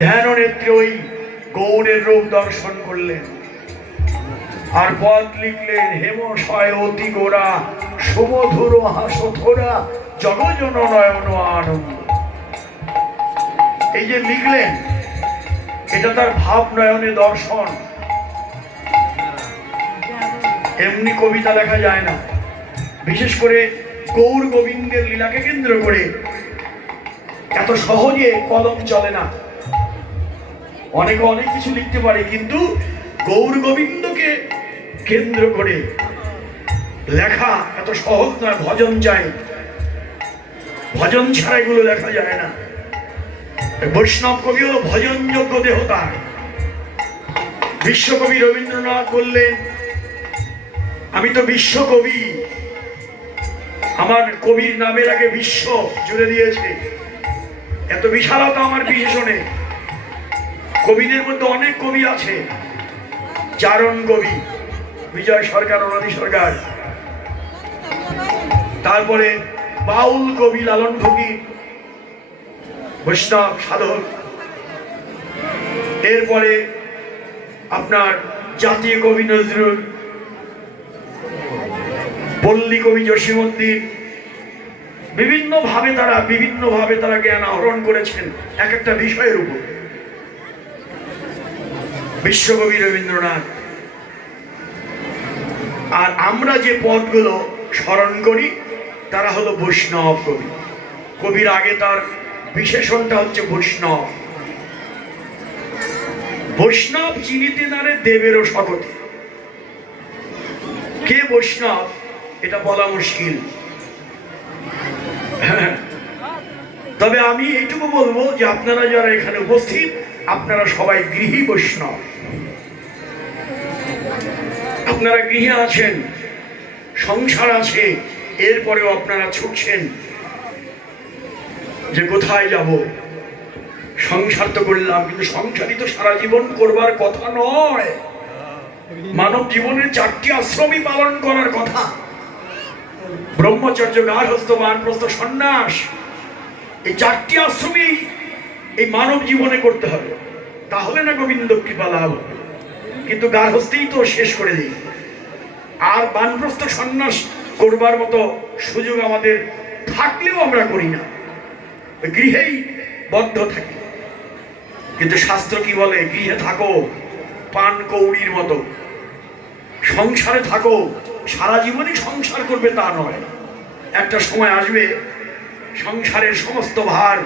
ধ্যান নেত্রী ওই গৌরের রূপ দর্শন করলেন আর পদ লিখলেন, হেমশয় অতি গোরা সুমধুর হাসথোরা জগজন নয়ন আনন্দ। এই যে লিখলেন, এটা তার ভাব নয়নে দর্শন। এমনি কবিতা লেখা যায় না, বিশেষ করে গৌর গোবিন্দের লীলাকে কেন্দ্র করে এত সহজে কলম চলে না। অনেকে অনেক কিছু লিখতে পারে, কিন্তু গৌর গোবিন্দকে কেন্দ্র করে লেখা এত সহজ নয়। ভজন চাই, ভজন ছাড়া এগুলো লেখা যায় না। বৈষ্ণব কবি হলো ভজনযোগ্য দেহতা। বিশ্বকবি রবীন্দ্রনাথ বললেন, আমি তো বিশ্বকবি, আমার কবির নামের আগে বিশ্ব জুড়ে দিয়েছে। এত বিশালতা আমার বিশেষণে। কবিদের মধ্যে অনেক কবি আছে, চারণ কবি বিজয় সরকার, অনাদি সরকার, তারপরে বাউল কবি লালন ফকির, বৈষ্ণব সাধক, এরপরে আপনার জাতীয় কবি নজরুল, পল্লী কবি জসীমউদ্দিন। বিভিন্ন ভাবে তারা জ্ঞান আহরণ করেছেন এক একটা বিষয়ের উপর। বিশ্বকবি রবীন্দ্রনাথ। আর আমরা যে পদগুলো স্মরণ করি তারা হলো বৈষ্ণব কবি। কবির আগে তার বিশেষণটা হচ্ছে বৈষ্ণব। বৈষ্ণব চিনিতে নারে দেবেরও শকতে। কে বৈষ্ণব এটা বলা মুশকিল। তবে আমি এইটুকু বলবো যে আপনারা যারা এখানে উপস্থিত, আপনারা সবাই গৃহী বৈষ্ণব। আপনারা গৃহে আছেন, সংসার আছে, এরপরেও আপনারা ছুটছেন যে কোথায় যাব। সংসার তো করলাম, কিন্তু সংসারই তো সারা জীবন করবার কথা নয়। মানব জীবনের 4টি আশ্রমই পালন করার কথা। ব্রহ্মচর্য, গার্হস্থ্য, বানপ্রস্থ, সন্ন্যাস, এই 4টি আশ্রমই এই মানব জীবনে করতে হবে, তাহলে না গোবিন্দ কৃপা লাভ হবে। কিন্তু গার্হস্থ্যই তো শেষ করে দিই, আর বানপ্রস্থ সন্ন্যাস করবার মতো সুযোগ আমাদের থাকলেও আমরা করি না, গৃহেই বদ্ধ থাকি। কিন্তু শাস্ত্র কি বলে? গৃহে থাকো পান কৌড়ির মতো, সংসারে থাকো। সারা জীবনই সংসার করবে তা নয়, একটা সময় আসবে সংসারের সমস্ত ভার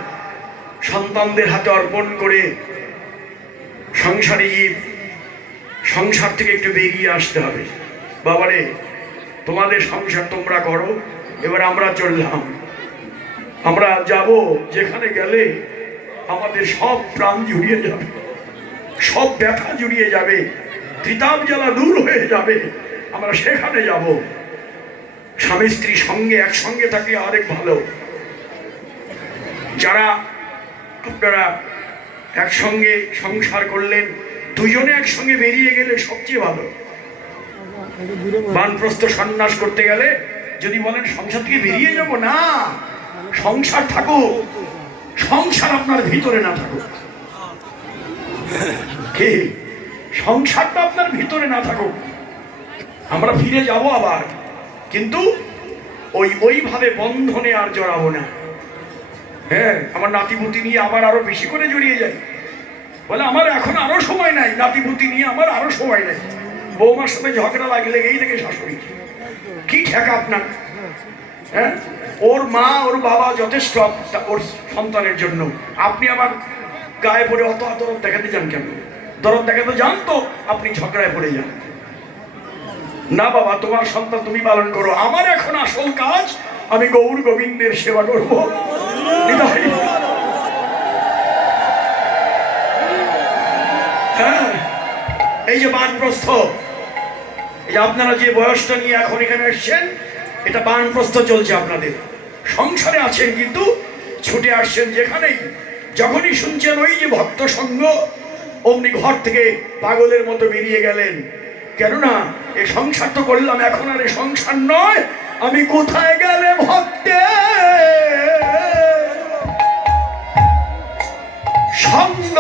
সন্তানদের হাতে অর্পণ করে সংসারী জীব সংসার থেকে একটু বেরিয়ে আসতে হবে। বাবারে, তোমাদের সংসার তোমরা করো, এবার আমরা চললাম। আমরা যাব, যেখানে গেলে আমাদের সব প্রাণ জুড়িয়ে যাবে, সব ব্যথা জুড়িয়ে যাবে, ত্রিতাপ জ্বালা দূর হয়ে যাবে। আমরা সেখানে যাব। স্বামী স্ত্রী সঙ্গে একসঙ্গে থাকলে আরেক ভালো। যারা আপনারা একসঙ্গে সংসার করলেন, দুজনে একসঙ্গে বেরিয়ে গেলে সবচেয়ে ভালো। বানপ্রস্থ সন্ন্যাস করতে গেলে যদি বলেন সংসার থেকে বেরিয়ে যাব, না, সংসার থাকুক, সংসার আপনার ভিতরে না থাকুক। কে? সংসারটা আপনার ভিতরে না থাকুক। আমরা ফিরে যাব আবার, কিন্তু ওইভাবে বন্ধনে আর জড়াবো না। হ্যাঁ, আমার নাতিপুতি নিয়ে আবার আরো বেশি করে জড়িয়ে যাই, বলে আমার এখন আরো সময় নাই, নাতিপুতি নিয়ে আমার আরো সময় নাই। বৌমার সাথে ঝগড়া লাগলে এই থেকে শাশুড়ি, কি ঠেকা আপনার? হ্যাঁ, ওর মা ওর বাবা যথেষ্ট ওর সন্তানের জন্য, আপনি আমার গায়ে পড়ে অত দরদ দেখাতে যান কেন? দরদ দেখাতে যান তো আপনি ঝগড়ায় পড়ে যান না। বাবা, তোমার সন্তান তুমি পালন করো, আমার এখন আসল কাজ আমি গৌর গোবিন্দের সেবা করবো। হ্যাঁ, এই যে বানপ্রস্থ, এই আপনারা যে বয়সটা নিয়ে এখন এখানে এসছেন, এটা বানপ্রস্থ চলছে। আপনাদের সংসারে আছেন, কিন্তু ছুটে আসছেন যেখানেই, যখনই শুনছেন ওই যে ভক্ত সঙ্গ, অমনি ঘর থেকে পাগলের মতো বেরিয়ে গেলেন। কেননা এই সংসার তো করলাম, এখন আর এই সংসার নয়, আমি কোথায় গেলে ভক্তে সঙ্গ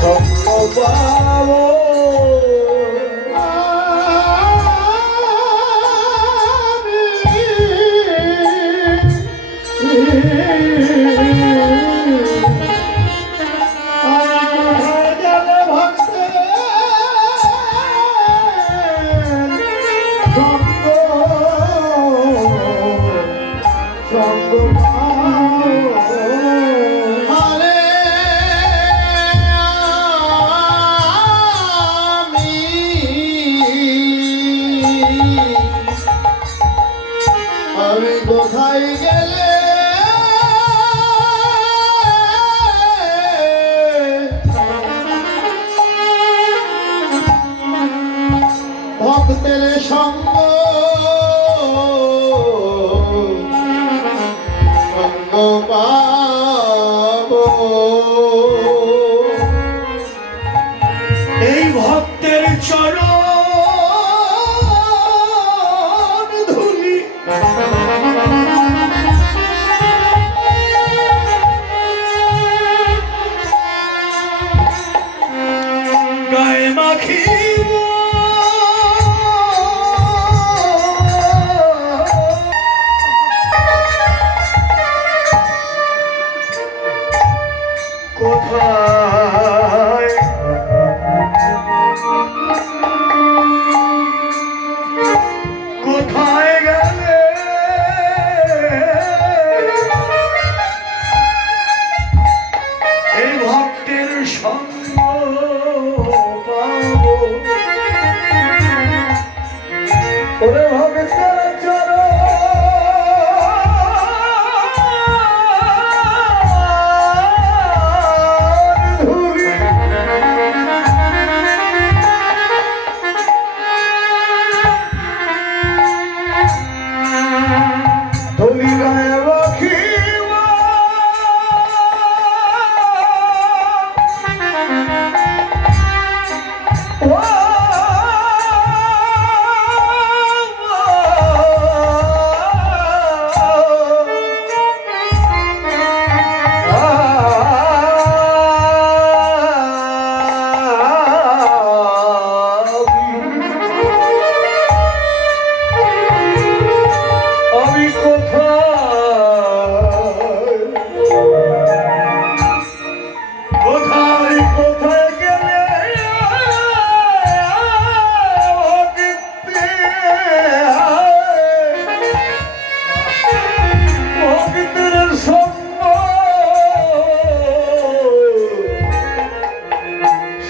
সঙ্গ পাবো। আমি কোথায় গেলে ভক্তের সঙ্গ সঙ্গ পাবো। এই ভক্তের চরণ ধুলি গায়ে মাখিব। কোথায় কোথায় গেলে এই ভক্তের সঙ্গ পাবো। ওরে ভক্তের চরণ ধুলি ধুলি গায়ে রাখিব। আমি কোথায় কোথায় গেলে ভক্তের সঙ্গ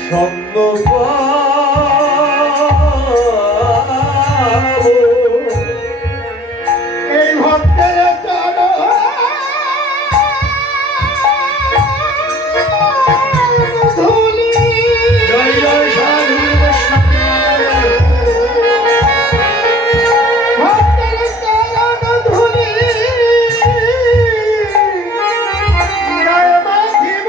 সঙ্গ পাবো। এই ভক্তের চরণ ধুলি জয় জয় সাধু ভক্তের চরণ ধুলি গায়ে মাখিব।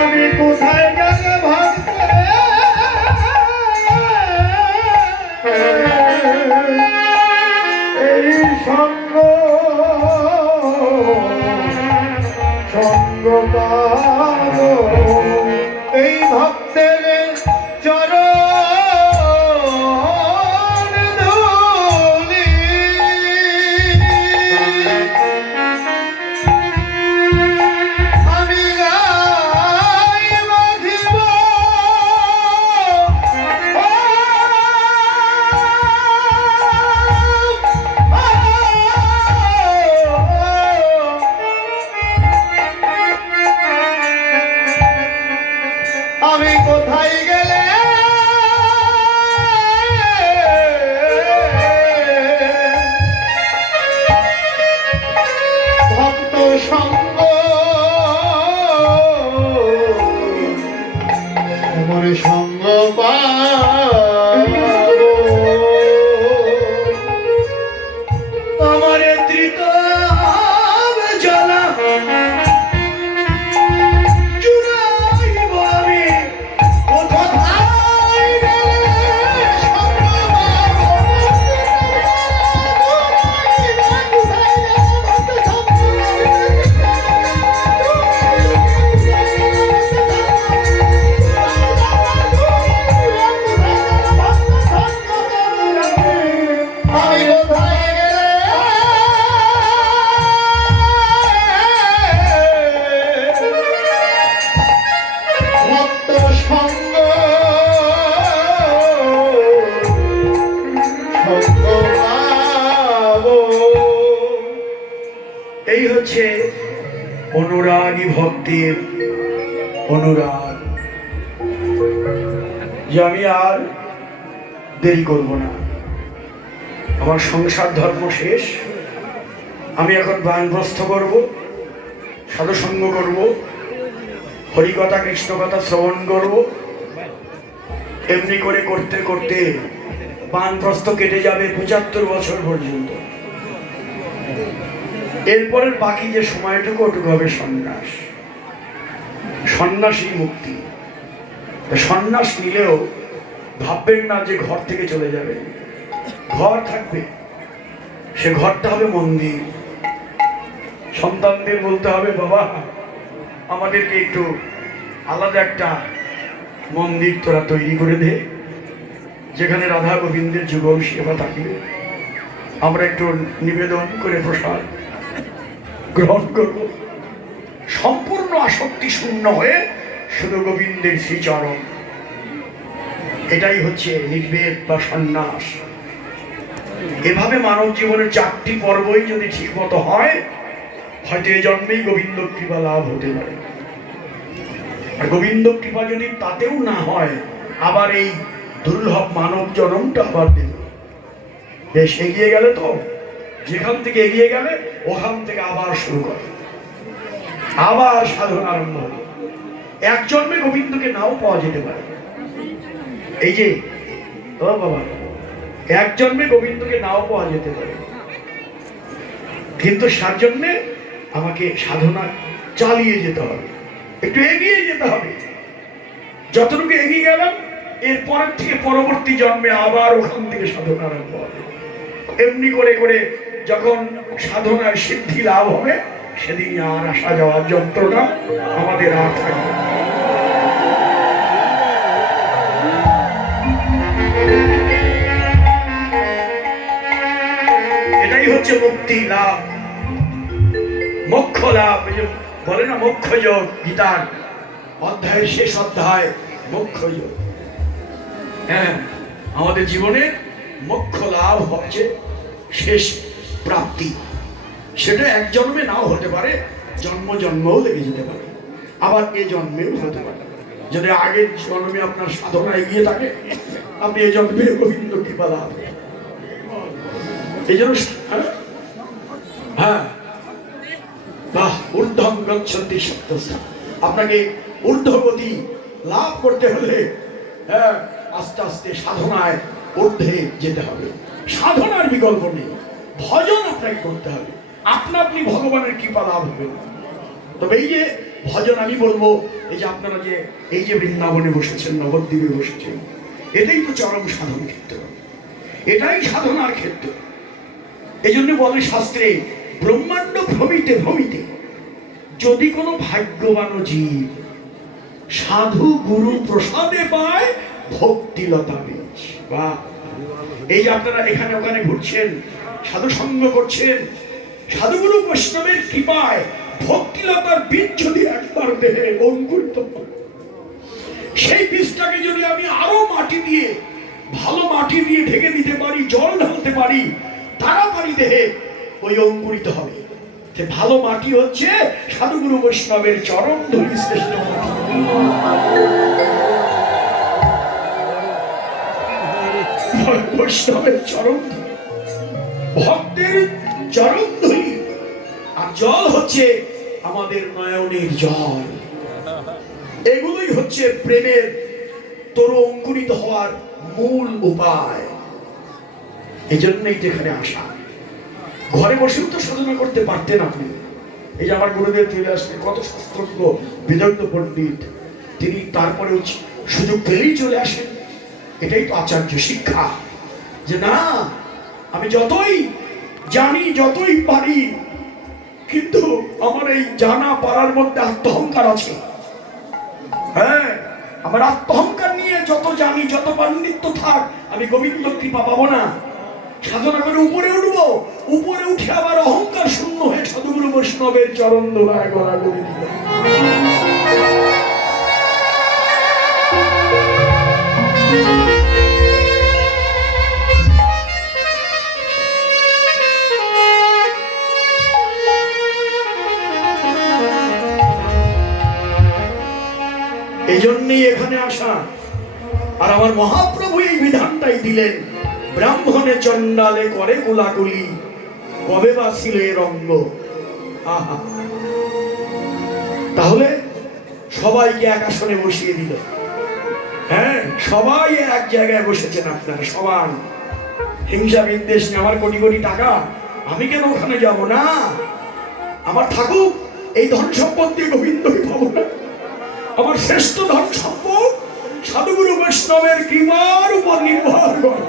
আমি কোথায় গেলে এই সঙ্গ সঙ্গ পাবো। এই ভক্তের চরণ ধুলি আমি গায়ে মাখিব। হচ্ছে অনুরাগী ভক্তের অনুরাগ, যে আমি আর দেরি করব না, আমার সংসার ধর্ম শেষ, আমি এখন বানপ্রস্থ করব, সাধুসঙ্গ করব, হরিকথা কৃষ্ণকথা শ্রবণ করব। এমনি করে করতে করতে বানপ্রস্থ কেটে যাবে ৭৫ বছর পর্যন্ত। এরপরের বাকি যে সময়টুকু ওটুকু হবে সন্ন্যাস, সন্ন্যাসী মুক্তি। সন্ন্যাস নিলেও ভাববেন না যে ঘর থেকে চলে যাবে, ঘর থাকবে, সে ঘরটা হবে মন্দির। সন্তানদের বলতে হবে, বাবা আমাদেরকে একটু আলাদা একটা মন্দির তোরা তৈরি করে দে, যেখানে রাধা গোবিন্দের যুগল সেবা থাকবে, আমরা একটু নিবেদন করে প্রসাদ গ্রহণ করব, সম্পূর্ণ আসক্তি শূন্য হয়ে শুধু গোবিন্দের শ্রীচরণ। এটাই হচ্ছে নির্বেদ বা সন্ন্যাস। এভাবে মানব জীবনের 4টি পর্বই যদি ঠিক মতো হয়, হয়তো এ জন্মেই গোবিন্দ কৃপা লাভ হতে পারে। আর গোবিন্দ কৃপা যদি তাতেও না হয়, আবার এই দুর্লভ মানব জন্মটা আবার দেবে। বেশ এগিয়ে গেলে তো, যেখান থেকে এগিয়ে গেলে ওখান থেকে আবার শুরু করে, আবার সাধনা আরম্ভ হবে। এক জন্মে গোবিন্দকে নাও পাওয়া যেতে পারে। এই যে ও বাবা, এক জন্মে গোবিন্দকে নাও পাওয়া যেতে পারে, কিন্তু তার জন্যে আমাকে সাধনা চালিয়ে যেতে হবে, একটু এগিয়ে যেতে হবে। যতটুকু এগিয়ে গেলাম, এরপরের থেকে পরবর্তী জন্মে আবার ওখান থেকে সাধনা আরম্ভ হবে। এমনি করে করে যখন সাধনায় সিদ্ধি লাভ হবে, সেদিন আর আসা যাওয়ার যন্ত্রণা আমাদের আর থাকবে। এটাই হচ্ছে মুক্তি লাভ, মোক্ষ লাভ। বলে না মোক্ষ যোগ, গীতার অধ্যায়ের শেষ অধ্যায় মোক্ষ যোগ। হ্যাঁ, আমাদের জীবনে মোক্ষ লাভ হচ্ছে শেষ প্রাপ্তি। সেটা এক জন্মে নাও হতে পারে, জন্ম জন্মও লেগে যেতে পারে, আবার এ জন্মেও হতে পারে। যদি আগের জন্মে আপনার সাধনা এগিয়ে থাকে, আপনি এ জন্মে গোবিন্দ কৃপা লাভ। এই জন্য হ্যাঁ, বাহ, ঊর্ধ্বং গচ্ছন্তি সত্যস্থান। আপনাকে ঊর্ধ্বগতি লাভ করতে হলে হ্যাঁ, আস্তে আস্তে সাধনায় ঊর্ধ্বে যেতে হবে। সাধনার বিকল্প নেই, ভজন আপনাকে করতে হবে, আপনা আপনি ভগবানের কৃপা লাভ হবে। তবে এই যে ভজন, আমি বলবো এই যে আপনারা যে এই যে বৃন্দাবনে বসেছেন, নবদ্বীপে বসেছেন, এটাই তো চরম সাধন ক্ষেত্র, এটাই সাধনার ক্ষেত্র। এই জন্য বলে শাস্ত্রে, ব্রহ্মাণ্ড ভ্রমিতে ভ্রমিতে যদি কোনো ভাগ্যবান জীব সাধু গুরু প্রসাদে পায় ভক্তিলতা বীজ। বা এই যে আপনারা এখানে ওখানে ঘুরছেন, সাধু সঙ্গ করছেন, সাধুগুরু বৈষ্ণবের কৃপায় ভক্তিলতার বীজ যদি একবার দেহে অঙ্কুরিত হয়, সেই বীজটাকে যদি আমি আরো মাটি দিয়ে, ভালো মাটি দিয়ে ঢেকে দিতে পারি, জল ঢালতে পারি, তাড়াতাড়ি দেহে ওই অঙ্কুরিত হবে। ভালো মাটি হচ্ছে সাধুগুরু বৈষ্ণবের চরণ ধূলি, শ্রেষ্ঠ বৈষ্ণবের চরণ ধূলি, ভক্তের চরণ ধূলি। আর জল হচ্ছে আমাদের নয়নের জল। এগুলোই হচ্ছে প্রেমের তরু অঙ্কুরিত হওয়ার মূল উপায়। এই জন্যই যেখানে আসা। ঘরে বসেও তো সাধনা করতে পারতেন আপনি। এই যে আমার গুরুদেব চলে আসলে, কত শাস্ত্রজ্ঞ বিদগ্ধ পণ্ডিত, তিনি তারপরেও সুযোগ পেলেই চলে আসেন। এটাই তো আচার্য শিক্ষা, যে না, আমি যতই জানি, যতই পারি, কিন্তু আমার এই জানা পারার মধ্যে আত্মহংকার আছে। হ্যাঁ, আমার আত্মহংকার নিয়ে যত জানি, যত পাণ্ডিত্য থাক, আমি গোবিন্দ কৃপা পাবো না। সাধনা করে উপরে উঠবো, উপরে উঠে আবার অহংকার শূন্য হয়ে সাধুগুরু বৈষ্ণবের চরণ দোলায় গড়াগড়ি দিব। আমার মহাপ্রভু এই বিধানটাই দিলেন, ব্রাহ্মণে চণ্ডালে করে কোলাকুলি, কবে বা ছিল এর অঙ্গ। আহা, তাহলে সবাইকে এক আসনে বসিয়ে দিল। হ্যাঁ, সবাই এক জায়গায় বসেছেন, আপনারা সবাই। হিংসা বিদ্বেষ নিয়ে আমার কোটি কোটি টাকা, আমি কেন ওখানে যাব না? আমার থাকুক, এই ধন সম্পদ দিয়ে গোবিন্দই পাবো না। আমার শ্রেষ্ঠ ধন সম্পদ সাধুগুরু বৈষ্ণবের কৃপার উপর নির্ভর করে।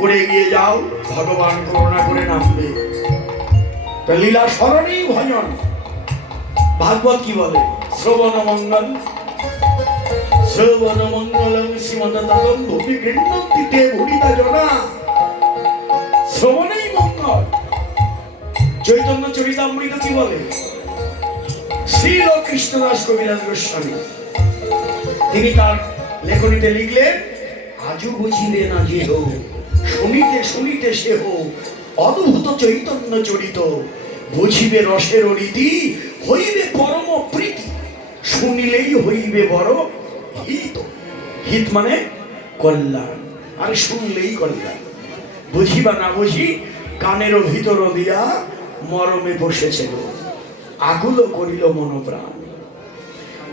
করে এগিয়ে যাও, ভগবান করুণা করে নামবে। লীলা স্মরণেই ভজন। ভাগবত কি বলে? শ্রবণ মঙ্গল, শ্রবণ মঙ্গলং শ্রীমদাতম ভূমি গৃহ্ণন্তিতে ভূমিতা জনা। শ্রবণেই মঙ্গল। চৈতন্য চরিতামৃত কি বলে? শ্রীল কৃষ্ণদাস কবিরাজ গোস্বামী তিনি তার লেখনীতে লিখলেন, আজও বুঝিবে না যে হো, শুনিতে শুনিতে সে হো, অদ্ভুত চৈতন্য চরিত, বুঝিবে রসের রীতি, হইবে পরম প্রীতি, শুনিলেই হইবে বড় হিত। হিত মানে কল্যাণ, আর শুনলেই কল্যাণ। বুঝি বা না বুঝি, কানের ভিতর দিয়া মরমে বসেছিল, আগুলো করিল মনোপ্রাণ।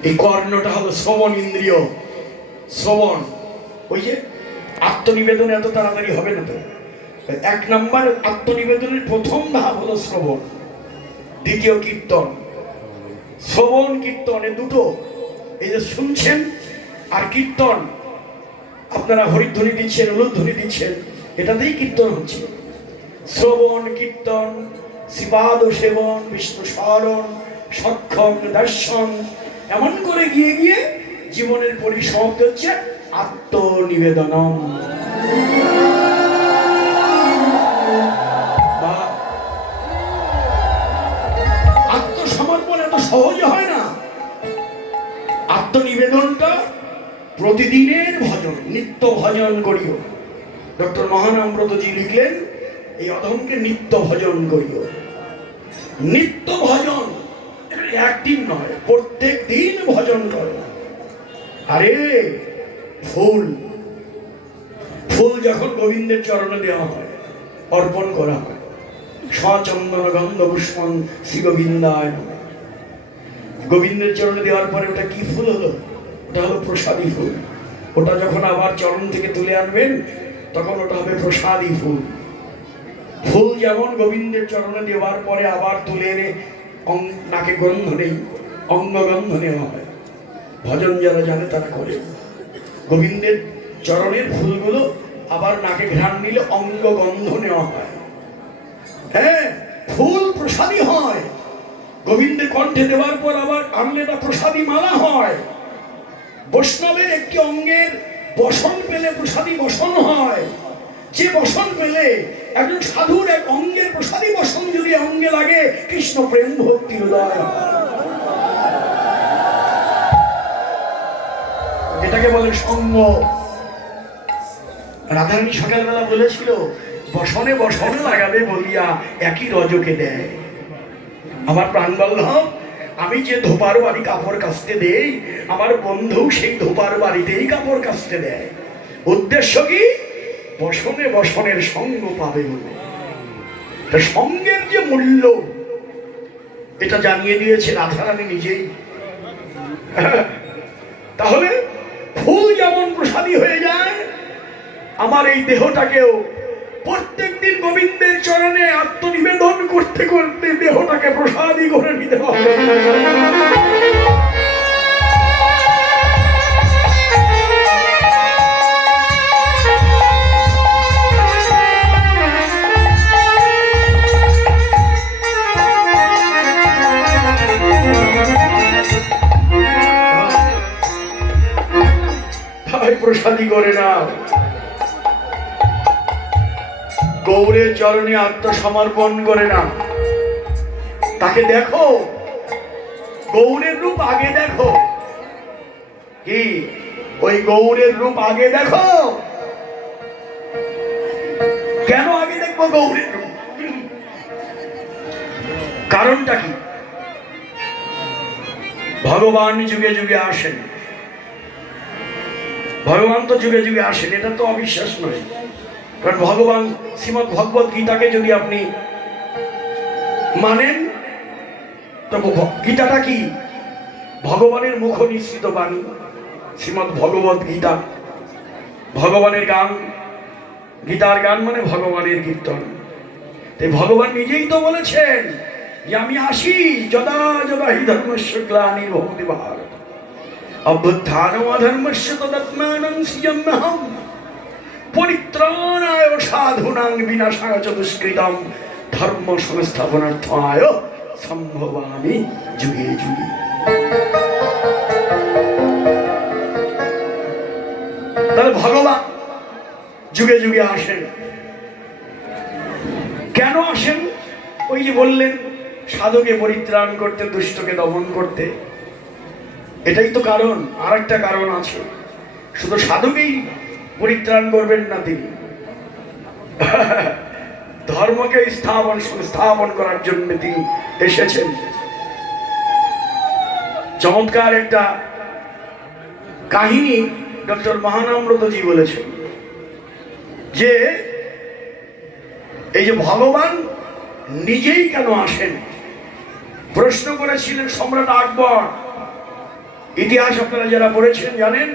এই কর্ণটা হলো শ্রবণ ইন্দ্রিয়। শ্রবণ, ওই যে আত্মনিবেদন এত তাড়াতাড়ি হবে না তো। এক নম্বর আত্মনিবেদনের প্রথম ধাপ হলো শ্রবণ, দ্বিতীয় কীর্তন। শ্রবণ কীর্তন এ দুটো, এই যে শুনছেন আর কীর্তন, আপনারা হরিধ্বনি দিচ্ছেন, উলুধ্বনি দিচ্ছেন, এটাতেই কীর্তন হচ্ছে। শ্রবণ কীর্তন, শ্রীপাদ সেবন, বিষ্ণু স্মরণ, সক্ষম দর্শন, এমন করে গিয়ে গিয়ে জীবনের পরিসমাপ্তি হচ্ছে আত্মনিবেদনম। আত্মসমর্পণ এত সহজ হয় না। আত্মনিবেদনটা প্রতিদিনের ভজন, নিত্য ভজন করিও। ডক্টর মহানামব্রতজি লিখলেন, এই অধমকে নিত্য ভজন করিও। নিত্য ভজন, একদিন নয়, প্রত্যেক দিন ভজন করো। আরে ফুল, ফুল যখন গোবিন্দের চরণে দেওয়া হয়, অর্পণ করা হয়, সচন্দন গন্ধ পুষ্পন শ্রী গোবিন্দায় নমঃ। গোবিন্দের চরণে দেওয়ার পরে ওটা কি ফুল হলো? ওটা হলো প্রসাদী ফুল। ওটা যখন আবার চরণ থেকে তুলে আনবেন, তখন ওটা হবে প্রসাদী ফুল। ফুল যেমন গোবিন্দের চরণে দেওয়ার পরে আবার তুলে এনে নাকে গন্ধ নেই, অঙ্গ গন্ধ নেওয়া হয়। ভজন যারা জানে তারা করে। গোবিন্দের চরণের ফুলগুলো আবার নাকে ঘ্রাণ নিলে অঙ্গ গন্ধ নেওয়া হয়। হ্যাঁ, ফুল প্রসাদী হয়। গোবিন্দের কণ্ঠে দেওয়ার পর আবার আনলেটা প্রসাদী মালা হয়। বৈষ্ণবের একটি অঙ্গের বসন পেলে প্রসাদী বসন হয়। যে বসন পেলে একজন সাধুর এক অঙ্গের প্রসাদী বসন যদি অঙ্গে লাগে, কৃষ্ণ প্রেম ভক্তির উদয়। এটাকে বলে সঙ্গ। রাধারানী সকালবেলা বলেছিল, বসনে বসনে লাগাবে বলিয়া একই রজকে দেয়। আমার প্রাণবল্লভ, আমি যে ধোপার বাড়ি কাপড় কাচতে দেই, আমার বন্ধু সেই ধোপার বাড়িতেই কাপড় কাচতে দেয়। উদ্দেশ্য কি? বসনে বসনের সঙ্গ পাবে বলে। সঙ্গের যে মূল্য, এটা জানিয়ে দিয়েছে রাধারানী নিজেই। তাহলে ফুল যেমন প্রসাদী হয়ে যায়, আমার এই দেহটাকেও প্রত্যেকদিন গোবিন্দের চরণে আত্মনিবেদন করতে করতে দেহটাকে প্রসাদী করে নিতে হবে। প্রসাদী করে নাও, গৌরের চরণে আত্মসমর্পণ করে নাও। তাকে দেখো, গৌরের রূপ আগে দেখো। কি ওই গৌরের রূপ আগে দেখো? কেন আগে দেখবো গৌরের রূপ? কারণটা কি? ভগবান যুগে যুগে আসেন, ভগবান তো যুগে যুগে আসেন, এটা তো অবিশ্বাস নয়। কারণ ভগবান শ্রীমৎ ভগবত গীতাকে যদি আপনি মানেন, তো গীতাটা কি? ভগবানের মুখ নিঃসৃত বাণী, শ্রীমৎ ভগবত গীতা, ভগবানের গান। গীতার গান মানে ভগবানের কীর্তন। তাই ভগবান নিজেই তো বলেছেন যে আমি আসি যদা যদা হি ধর্মস্য গ্লানির্ভবতি ভারত অভ্যুত্থানম অধর্মস্য তদাত্মানং সৃজাম্যহম পরিত্রাণায় সাধুনাং বিনাশায় চ দুষ্কৃতম ধর্ম সংস্থাপনার্থায় সম্ভবামি যুগে যুগে। তাহলে ভগবান যুগে যুগে আসেন। কেন আসেন? ওই যে বললেন, সাধুকে পরিত্রাণ করতে, দুষ্টকে দমন করতে। এটাই তো কারণ। আর একটা কারণ আছে, শুধু সাধুকেই পরিত্রাণ করবেন না তিনি, ধর্মকে স্থাপন করার জন্য তিনি এসেছেন। চমৎকার একটা কাহিনী ডক্টর মহানামব্রতজি বলেছেন যে এই যে ভগবান নিজেই কেন আসেন, প্রশ্ন করেছিলেন সম্রাট আকবর। ইতিহাস আপনারা যারা পড়েছেন জানেন,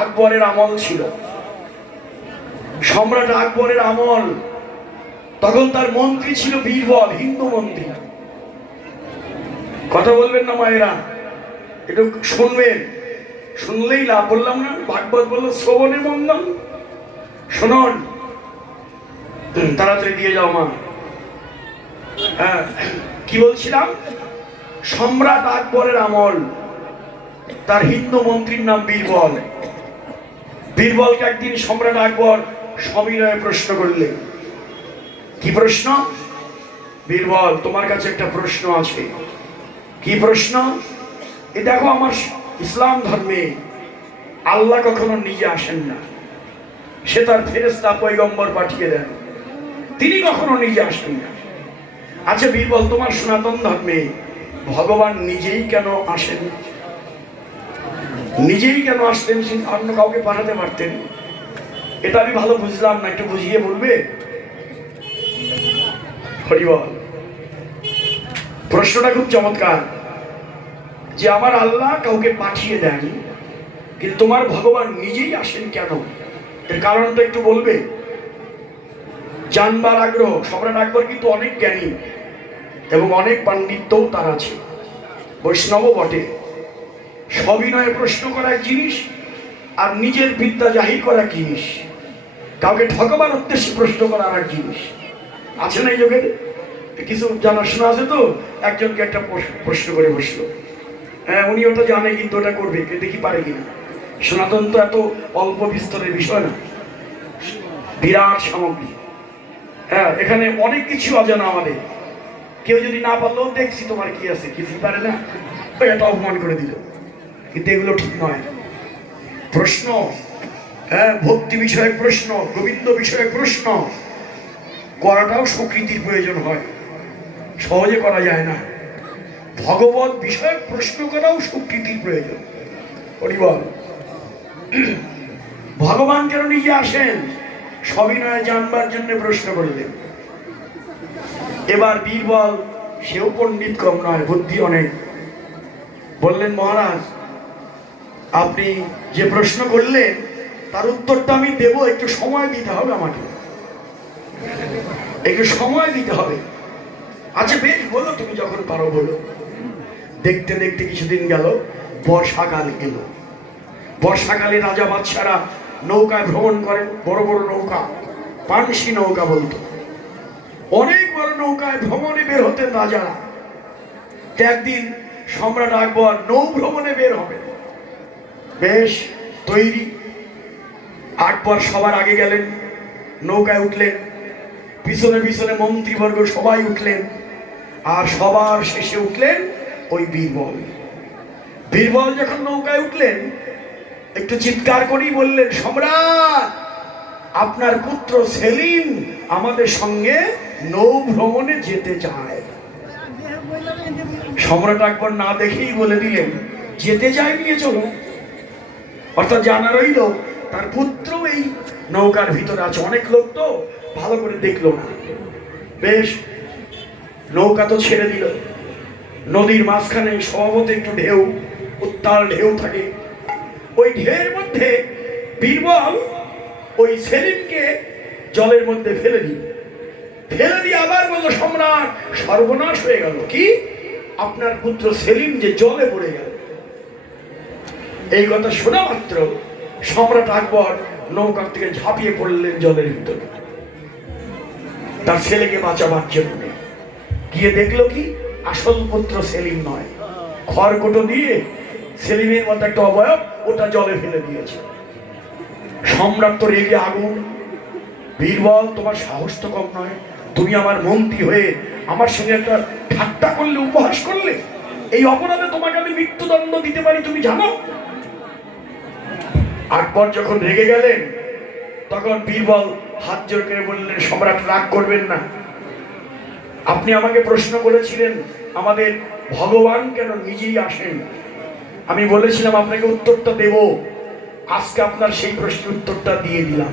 আকবরের আমল ছিল, সম্রাট আকবরের আমল। তখন তার মন্ত্রী ছিল বীরবল, হিন্দু মন্ত্রী। কথা বলবেন না মায়েরা, একটু শুনবেন, শুনলেই লাভ। বললাম না, ভাগবত বললো শ্রবণে মন্দন। শুনুন, তাড়াতাড়ি দিয়ে যাও মা। হ্যাঁ, কি বলছিলাম? সম্রাট আকবরের আমল, তার হিন্দু মন্ত্রীর নাম বীরবল। বীরবলকে একদিন সম্রাট আকবর সবিনয়ে প্রশ্ন করলেন। কি প্রশ্ন? বীরবল, তোমার কাছে একটা প্রশ্ন আছে। কি প্রশ্ন? এ দেখো, আমার ইসলাম ধর্মে আল্লাহ কখনো নিজে আসেন না, সে তার ফেরেশতা পয়গম্বর পাঠিয়ে দেন, তিনি কখনো নিজে আসেন না। আচ্ছা বীরবল, তোমার সনাতন ধর্মে ভগবান নিজেই কেন আসেন? নিজেই কেন আসতেন? অন্য কাউকে পাঠাতে পারতেন। এটা আমি ভালো বুঝলাম না, একটু বুঝিয়ে বলবে? হরিবল, প্রশ্নটা খুব চমৎকার যে আমার আল্লাহ কাউকে পাঠিয়ে দেন, কিন্তু তোমার ভগবান নিজেই আসেন কেন? এর কারণটা একটু বলবে? জানবার আগ্রহ। সম্রাট আকবর কিন্তু অনেক জ্ঞানী এবং অনেক পাণ্ডিত্যও তার আছে, বৈষ্ণব বটে। সবিনয়ে প্রশ্ন করা এক জিনিস, আর নিজের বিদ্যা জাহির করা এক জিনিস। কাউকে ঠকাবার উদ্দেশ্যে প্রশ্ন করা আর এক জিনিস। আছে না এই জগতে? কিছু জানাশোনা আছে তো, একজনকে একটা প্রশ্ন করে বসলো, হ্যাঁ উনি ওটা জানে কিন্তু ওটা করবে, দেখি পারে কিনা। সনাতন তো এত অল্প বিস্তরের বিষয় না, বিরাট সামগ্রী। হ্যাঁ, এখানে অনেক কিছু অজানা আমাদের। কেউ যদি না পারলেও দেখছি তোমার কি আছে, কিছু পারে না, ওই একটা অপমান করে দিল। কিন্তু এগুলো ঠিক নয়। প্রশ্ন, হ্যাঁ, ভক্তি বিষয়ক প্রশ্ন, গোবিন্দ বিষয়ক প্রশ্ন করাটাও স্বীকৃতির প্রয়োজন হয়, সহজে করা যায় না। ভগবত বিষয়ক প্রশ্ন করাও স্বীকৃতির প্রয়োজন। হরিবল, ভগবান কেন নিজে আসেন? সবিনয়ে জানবার জন্য প্রশ্ন করলেন। এবার বীরবল, সেও পণ্ডিত কম নয়, বুদ্ধি অনেক, বললেন মহারাজ আপনি যে প্রশ্ন করলেন তার উত্তরটা আমি দেব, একটু সময় দিতে হবে আমাকে, একটু সময় দিতে হবে। আচ্ছা বেশ, বলো, তুমি যখন পারো বলো। দেখতে দেখতে কিছুদিন গেল, বর্ষাকাল এলো। বর্ষাকালে রাজা বাদশারা নৌকায় ভ্রমণ করেন, বড় বড় নৌকা, পানসি নৌকা বলতো। অনেক বড় নৌকায় ভ্রমণে বের হতেন রাজারা। একদিন সম্রাট আকবর নৌ ভ্রমণে বের হবে, বেশ তৈরি, আকবর সবার আগে গেলেন, নৌকায় উঠলেন, পিছনে পিছনে মন্ত্রীবর্গ সবাই উঠলেন, আর সবার শেষে উঠলেন ওই বীরবল। বীরবল যখন নৌকায় উঠলেন, একটু চিৎকার করেই বললেন, সম্রাট, আপনার পুত্র সেলিম আমাদের সঙ্গে নৌ ভ্রমণে যেতে চায়। সম্রাট আকবর না দেখেই বলে দিলেন, যেতে চায়, নিয়ে চলো। অর্থাৎ জানা রইল তার পুত্র এই নৌকার ভিতরে আছে। অনেক লোক তো ভালো করে দেখলো না। বেশ, নৌকা তো ছেড়ে দিল। নদীর মাঝখানে স্বভাবত একটু ঢেউ, উত্তাল ঢেউ থাকে। ওই ঢেউয়ের মধ্যে বীরবল ওই সেলিমকে জলের মধ্যে ফেলে দিয়ে আবার বললো, সম্রাট, সর্বনাশ হয়ে গেল। কি? আপনার পুত্র সেলিম যে জলে পড়ে গেল। এই কথা শোনা মাত্র সম্রাট আকবর নৌকার থেকে ঝাঁপিয়ে পড়লেন জলের ভিতরে তার ছেলেকে বাঁচাবার জন্য। গিয়ে দেখলো কি, আসল পুত্র সেলিম নয়, খড়কুটো দিয়ে সেলিমের মতো একটা অবয়ব ওটা জলে ফেলে দিয়েছে। সম্রাট তো রেগে আগুন। বীরবল, তোমার সাহস তো কম নয়, তুমি আমার মন্ত্রী হয়ে আমার সঙ্গে একটা ঠাট্টা করলে, উপহাস করলে, এই অপরাধে তোমাকে আমি মৃত্যুদণ্ড দিতে পারি, তুমি জানো? আকবর যখন রেগে গেলেন, তখন বীরবল হাত জোর করে বললেন, সম্রাট, রাগ করবেন না। আপনি আমাকে প্রশ্ন করেছিলেন আমাদের ভগবান কেন নিজেই আসেন। আমি বলেছিলাম আপনাকে উত্তরটা দেব। আজকে আপনার সেই প্রশ্নের উত্তরটা দিয়ে দিলাম।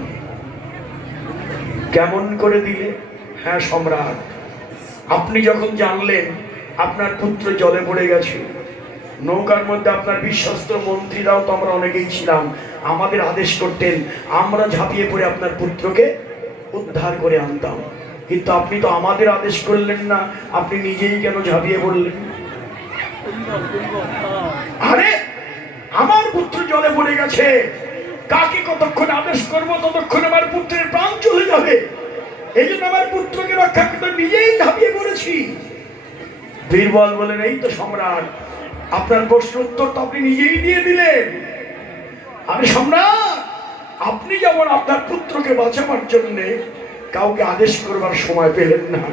কেমন করে দিলে? হ্যাঁ সম্রাট, আপনি যখন জানলেন আপনার পুত্র জলে পড়ে গেছে, নৌকার মধ্যে আপনার বিশ্বস্ত মন্ত্রীরাও তো আমরা অনেকেই ছিলাম, আমাদের আদেশ করতেন, আমরা ঝাঁপিয়ে পড়ে আপনার পুত্রকে উদ্ধার করে আনতাম। কিন্তু আপনি তো আমাদের আদেশ করলেন না, আপনি নিজেই কেন ঝাঁপিয়ে পড়লেন? আরে, আমার পুত্র জলে পড়ে গেছে, কাকে কতক্ষণ আদেশ করবো, ততক্ষণ আমার পুত্রের প্রাণ চলে যাবে। এই জন্য আমার পুত্রকে রক্ষা করতে নিজেই ঝাঁপিয়ে পড়েছি। বীরবল বলেন, এই তো সম্রাট, আপনার প্রশ্ন উত্তর তো আপনি নিজেই দিয়ে দিলেন। আরে সম্রাট, আপনি যেমন আপনার পুত্রকে বাঁচাবার জন্য কাউকে আদেশ করবার সময় পেলেন না,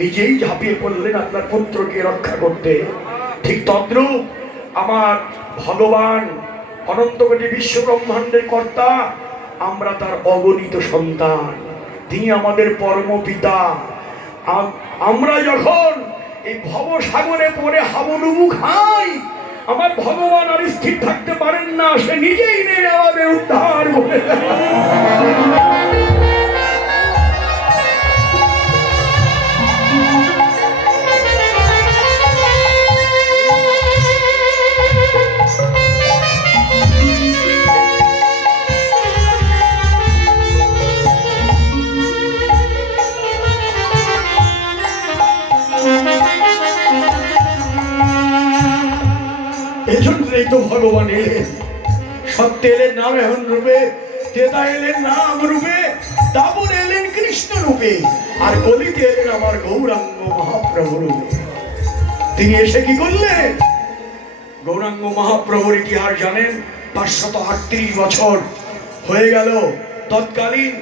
নিজেই ঝাঁপিয়ে পড়লেন আপনার পুত্রকে রক্ষা করতে, ঠিক তদ্রূপ আমার ভগবান অনন্তকোটি বিশ্ব ব্রহ্মাণ্ডের কর্তা, আমরা তার অগণিত সন্তান, তিনি আমাদের পরম পিতা। আমরা যখন এই ভবসাগরে পড়ে হাবুডুবু খাই, আমার ভগবান আর স্থির থাকতে পারেন না, সে নিজেই নেমে আমাদের উদ্ধার করে। এজন্যই তো ভগবান এলেন। সত্য এলেন নারায়ণ রূপে, তেতা এলেন নাম রূপে, দাবর এলেন কৃষ্ণ রূপে, আর কলিতে এলেন আমার গৌরাঙ্গ মহাপ্রভু রূপে। তিনি এসে কি করলেন? গৌরাঙ্গ মহাপ্রভুর ইতিহাস জানেন, 538 বছর হয়ে গেল। তৎকালীন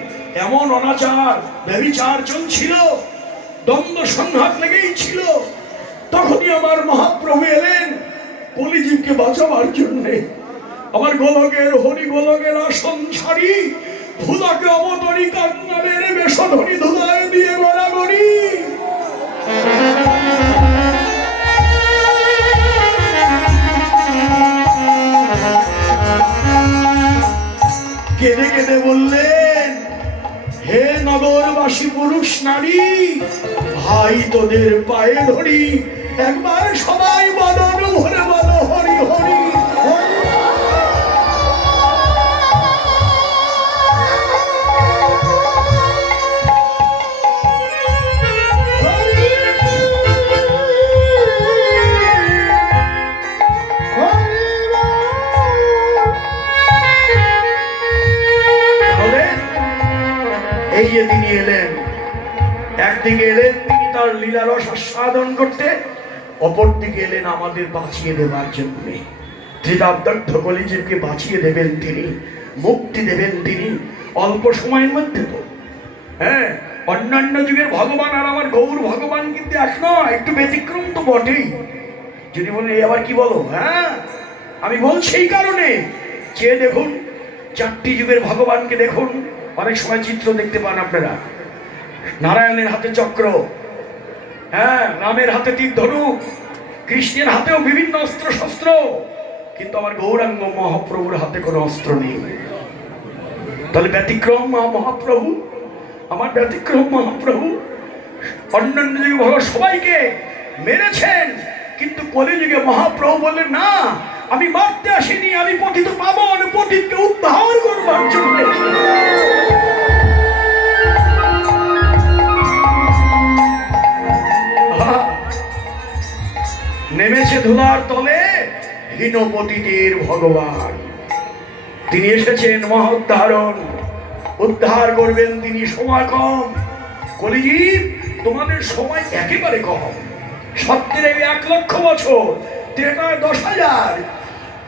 এমন অনাচার ব্যভিচার চলছিল, দ্বন্দ্ব সংঘাত লেগেই ছিল। তখনই আমার মহাপ্রভু এলেন কলিজীবকে বাঁচাবার জন্যে। আমার গোলকের হরি গোলকের আসন ছাড়ি, ধুলাকে অবতরী কান্নালের বেশধরি ধুলায় দিয়ে গড়াগড়ি। কেঁদে কেঁদে বললেন, হে নগরবাসী পুরুষ নারী, ভাই তোদের পায়ে ধরি, একবার সবাই বদন ভরে বলো হরি হরি। এই যে তিনি এলেন, একদিকে এলেন তিনি তার লীলারস আস্বাদন করতে, অপরদিকে এলেন আমাদের বাঁচিয়ে দেবার জন্য। ত্রিতাবদগ্ধ কলিজীবকে বাঁচিয়ে দেবেন তিনি, মুক্তি দেবেন তিনি অল্প সময়ের মধ্যে। তো হ্যাঁ, অন্যান্য যুগের ভগবান আর আমার গৌর ভগবান কিন্তু এক নয়, একটু ব্যতিক্রম তো বটেই। যদি বলেন এই আবার কি বলো, হ্যাঁ আমি বলছি এই কারণে যে দেখুন চারটি যুগের ভগবানকে দেখুন, অনেক সময় চিত্র দেখতে পান আপনারা, নারায়ণের হাতে চক্র, হ্যাঁ রামের হাতে তীর ধনুক, কৃষ্ণের হাতেও বিভিন্ন অস্ত্র শস্ত্র, কিন্তু আমার গৌরাঙ্গ মহাপ্রভুর হাতে কোনো অস্ত্র নেই। তাহলে ব্যতিক্রম মহাপ্রভু, আমার ব্যতিক্রম মহাপ্রভু। অন্যান্য যুগে ভগবান সবাইকে মেরেছেন, কিন্তু কলিযুগে মহাপ্রভু বললেন না, আমি মারতে আসিনি, আমি পতিত পাবন, পতিতকে উদ্ধার করবার জন্য নেমেছে ধুলার তলে হীনপতিদের ভগবান। তিনি এসেছেন মহোদ্ধারণ, উদ্ধার করবেন তিনি। সময় কম, কলিযুগ তোমাদের সময় একেবারে কম। সত্যের 1,00,000 বছর, ত্রেতায় 10,000,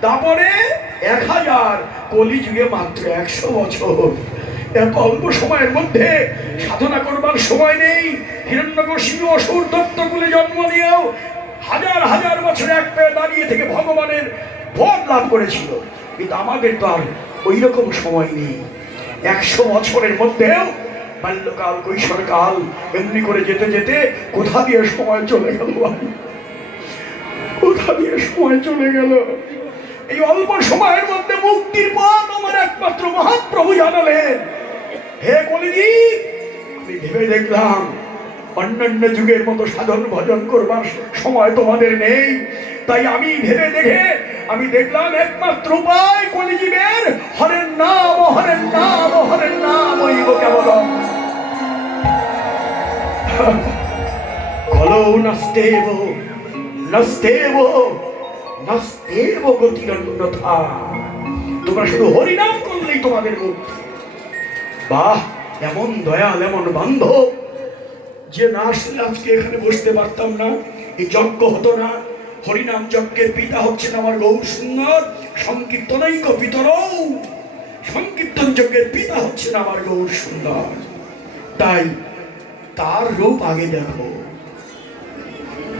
তারপরে 1,000, কলিযুগে মাত্র 100 বছর। এত অল্প সময়ের মধ্যে সাধনা করবার সময় নেই। হিরণ্যকশিপু অসুর দত্তকুলে জন্ম নিয়েও হাজার হাজার বছর এক পায়ে দাঁড়িয়ে থেকে ভগবানের পদ লাভ করেছিল, কিন্তু আমাদের তো আর ওই রকম সময় নেই। 100 বছরের মধ্যেও বাল্যকাল কৈশোরকাল এমনি করে যেতে যেতে কোথা দিয়ে সময় চলে গেল, কোথা দিয়ে সময় চলে গেল। এই অল্প সময়ের মধ্যে মুক্তির পথ আমার একমাত্র মহাপ্রভু জানালেন। হে কলিযুগ, আমি ভেবে দেখলাম অন্যান্য যুগের মতো সাধন ভজন করবার সময় তোমাদের নেই, তাই আমি ভেবে দেখে আমি দেখলাম একমাত্র উপায় কলিযুগের হরের নাম, হরের নাম, হরের নাম হইব কেবলম। কলো নাস্তেব নাস্তেব নাস্তেব গতিরন্যথা। তোমরা শুধু হরিনাম করলেই তোমাদের মুক্তি। বাহ, এমন দয়াল, এমন বান্ধব যে না আসলে আজকে এখানে বসতে পারতাম না, এই যজ্ঞ হতো না। হরিনাম যজ্ঞের পিতা হচ্ছেন আমার গৌর সুন্দর, সংকীর্তনৈক পিতরৌ, সংকীর্তন যজ্ঞের পিতা হচ্ছেন আমার গৌর সুন্দর। তাই তার রূপ আগে দেখো,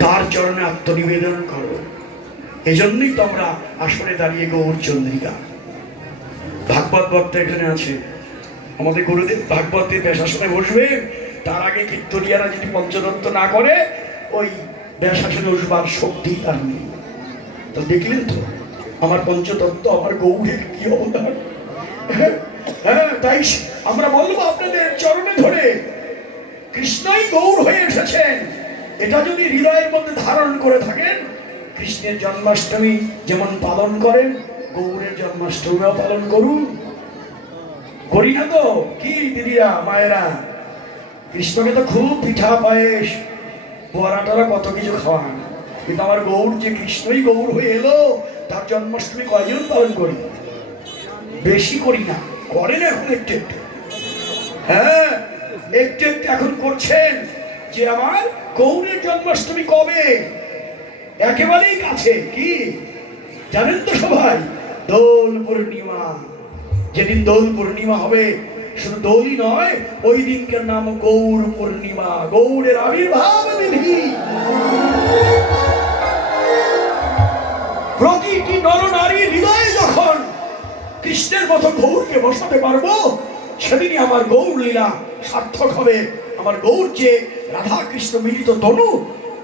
তার চরণে আত্মনিবেদন করো। এজন্যই তো আমরা আসরে দাঁড়িয়ে গৌর চন্দ্রিকা। ভাগবত বক্তা এখানে আছে, আমাদের গুরুদেব ভাগবতের ব্যাসাসনে বসবে, তার আগে কীর্তনিয়ারা যদি পঞ্চতত্ত্ব না করে ওই ব্যাসাসনে বসবার শক্তি তার নেই। তো দেখলেন তো আমার পঞ্চতত্ত্ব, আমার গৌরের কি অবদান। হ্যাঁ, তাই আমরা বলবো আপনাদের চরণে ধরে, কৃষ্ণই গৌর হয়ে এসেছেন, এটা যদি হৃদয়ের মধ্যে ধারণ করে থাকেন, কৃষ্ণের জন্মাষ্টমী যেমন পালন করেন, গৌরের জন্মাষ্টমীও পালন করুন। করি না তো কি দিদিরা মায়েরা? কৃষ্ণকে তো খুব পিঠা পায়েস বড়া টরা কত কিছু খাওয়ান, কিন্তু আমার গৌর যে কৃষ্ণই গৌর হয়ে এলো, তার জন্মাষ্টমী কয়জন পালন করি? বেশি করি না, করেন এখন একটু একটু। হ্যাঁ, একটু একটু এখন করছেন। যে আমার গৌরের জন্মাষ্টমী কবে? একেবারেই কাছে। কি জানেন তো সবাই? দোল পূর্ণিমা। যেদিন দোল পূর্ণিমা হবে, শুধু দোলই নয়, ওই দিনকার নাম গৌর পূর্ণিমা, গৌরের আবির্ভাব তিথি। প্রতিটি নরনারীর হৃদয়ে যখন কৃষ্ণের মতো গৌরকে বসাতে পারবো, সেদিনই আমার গৌর লীলা সার্থক হবে। আমার গৌর যে রাধা কৃষ্ণ মিলিত তনু,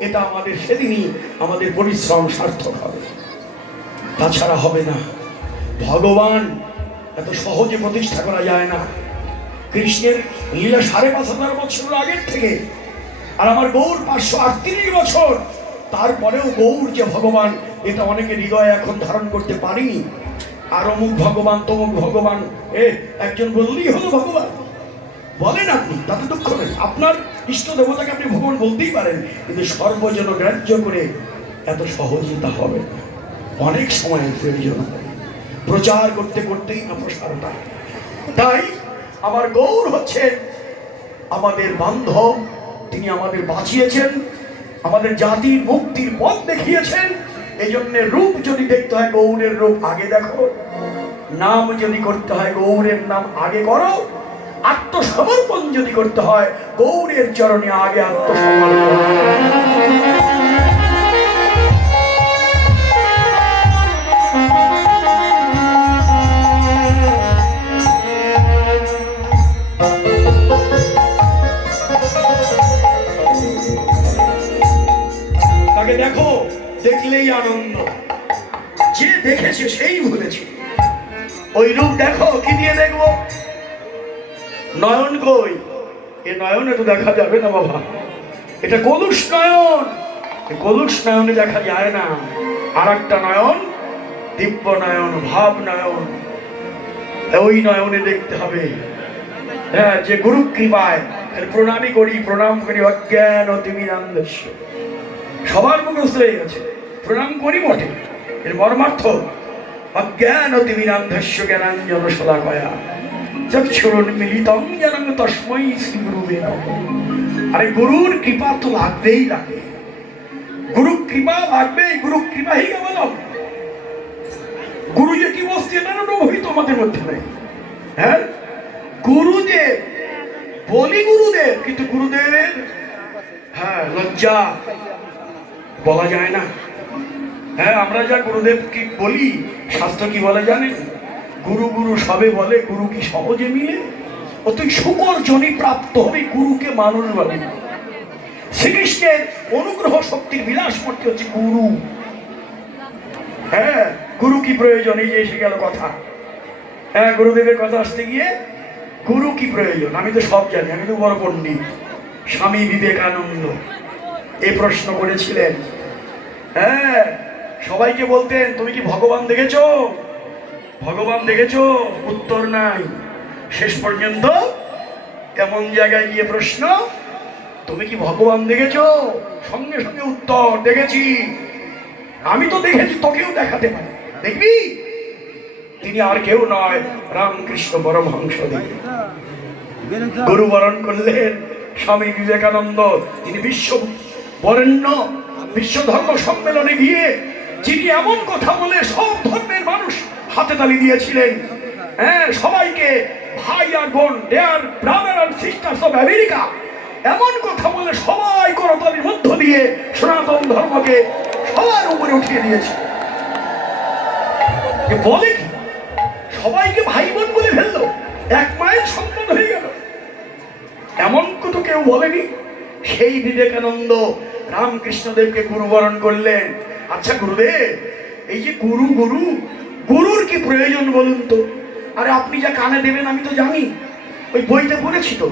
এটা আমাদের সেদিনই আমাদের পরিশ্রম সার্থক হবে, তাছাড়া হবে না। ভগবান এত সহজে প্রতিষ্ঠা করা যায় না। কৃষ্ণের লীলা 5,500 বছর আগের থেকে, আর আমার গৌর 538 বছর। তারপরেও গৌর যে ভগবান, এটা অনেকের হৃদয়ে এখন ধারণ করতে পারিনি। আর অমুক ভগবান, তমুক ভগবান, একজন বললেই হলো ভগবান বলেন আপনি, তাতে দুঃখ নেই। আপনার ইষ্ট দেবতাকে আপনি ভগবান বলতেই পারেন, কিন্তু সর্বজন গ্রাহ্য করে এত সহজে তা হবে না। অনেক সময়ের প্রয়োজন, প্রচার করতে করতেই না প্রসারটা। তাই আমার গৌর হচ্ছেন আমাদের বান্ধব, তিনি আমাদের বাঁচিয়েছেন, আমাদের জাতির মুক্তির পথ দেখিয়েছেন। এই জন্য রূপ যদি দেখতে হয়, গৌরের রূপ আগে দেখো, নাম যদি করতে হয় গৌরের নাম আগে করো, আত্মসমর্পণ যদি করতে হয় গৌরের চরণে আগে আত্মসমর্পণ। তাকে দেখো, দেখলেই আনন্দ, যে দেখেছে সেই ভুলেছে। ওই রূপ দেখো, কি দিয়ে দেখবো? নয়ন কই? এ নয়নে তো দেখা যাবে না বাবা, এটা কলুষ নয়ন। কলুষ নয়নে দেখা যায় না। আর একটা নয়ন, দিব্য নয়ন, ভাব নয়ন, ওই নয়নে দেখতে হবে। হ্যাঁ, যে গুরু কৃপায় প্রণামই করি, প্রণাম করি অজ্ঞান অতিমিরান্ধস্য। সবার মুখস্থ হয়ে গেছে, প্রণাম করি বটে, এর মর্মার্থ অজ্ঞান অতিমিরান্ধস্য জ্ঞানাঞ্জন শলাকয়া চক্ষুরুন্মিলিতং যেন তস্मै শ্রী গুরুবে নমঃ। আরে গুরুর কৃপা তো লাগবেই লাগে, গুরু কৃপা লাগবে। গুরু কৃপা হি কেবলম। গুরু যে কি বস্তু এটার অনুভূতি তোমাদের মধ্যে নেই। হ্যাঁ, গুরুদেব বলি গুরুদেব, কিন্তু গুরুদেবের হ্যাঁ লজ্জা বলা যায় না। হ্যাঁ, আমরা যা গুরুদেব কি বলি, শাস্ত্র কি বলে জানেন? গুরু গুরু সবে বলে, গুরু কি সহজে মিলে? ও তুই শুকর জনি প্রাপ্ত হবে, গুরুকে মানুষ বলে। শ্রীকৃষ্ণের অনুগ্রহ শক্তির বিলাস মূর্তি হচ্ছে গুরু। হ্যাঁ, গুরু কি প্রয়োজন? এই যে এসে গেল কথা। হ্যাঁ, গুরুদেবের কথা আসতে গিয়ে গুরু কি প্রয়োজন? আমি তো সব জানি, আমি তো বড় পণ্ডিত। স্বামী বিবেকানন্দ এই প্রশ্ন করেছিলেন। হ্যাঁ, সবাইকে বলতেন তুমি কি ভগবান দেখেছো? ভগবান দেখেছো? উত্তর নাই। শেষ পর্যন্ত এমন জায়গায় গিয়ে প্রশ্ন, তুমি কি ভগবান দেখেছো? সঙ্গে সঙ্গে উত্তর, দেখেছি। আমি তো দেখেছি, তোকেও দেখাতে পারি, দেখবি? তিনি আর কেউ নয়, রামকৃষ্ণ পরমহংসদেব। গুরু বরণ করলেন স্বামী বিবেকানন্দ। তিনি বিশ্ব বরেণ্য বিশ্ব ধর্ম সম্মেলনে গিয়ে যিনি এমন কথা বলে সব ধর্মের মানুষ হাতে তালি দিয়েছিলেন। হ্যাঁ, সবাইকে ভাই আর বোন, দেয়ার ব্রাদার আর সিস্টার্স অফ আমেরিকা, এমন কথা বলে সবাই করতালির মধ্য দিয়ে সনাতন ধর্মকে সবার উপরে উঠিয়ে দিয়েছে। বলে কি, সবাইকে ভাই বোন বলে ফেললো, এক মায়ের সন্তান হয়ে গেল। এমন তো কেউ বলেনি। সেই বিবেকানন্দ রামকৃষ্ণদেবকে গুরু বরণ করলেন। আচ্ছা গুরুদেব, এই যে গুরু গুরু গুরুর কি প্রয়োজন বলুন তো? আরে আপনি যা কানে দেবেন আমি তো জানি, ওই বইতে পড়েছি তো।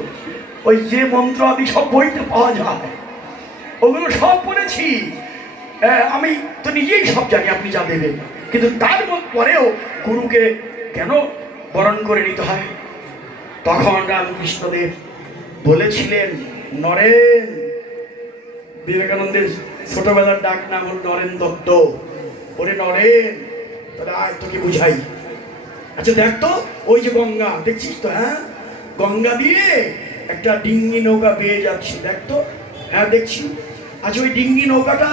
ওই যে মন্ত্র আদি সব বইতে পাওয়া যায়, ওগুলো সব পড়েছি। আমি তো নিজেই সব জানি আপনি যা দেবেন, কিন্তু তার পরেও গুরুকে কেন বরণ করে নিতে হয়? তখন রামকৃষ্ণদেব বলেছিলেন, নরেন, বিবেকানন্দের ছোটবেলার ডাক নাম হল নরেন দত্ত। ওরে নরেন, তাহলে আয় তোকে বুঝাই। আচ্ছা দেখ তো, ওই যে গঙ্গা দেখছিস তো? হ্যাঁ, গঙ্গা দিয়ে একটা ডিঙ্গি নৌকা বেয়ে যাচ্ছে, দেখ তো। হ্যাঁ দেখছি। আচ্ছা ওই ডিঙ্গি নৌকাটা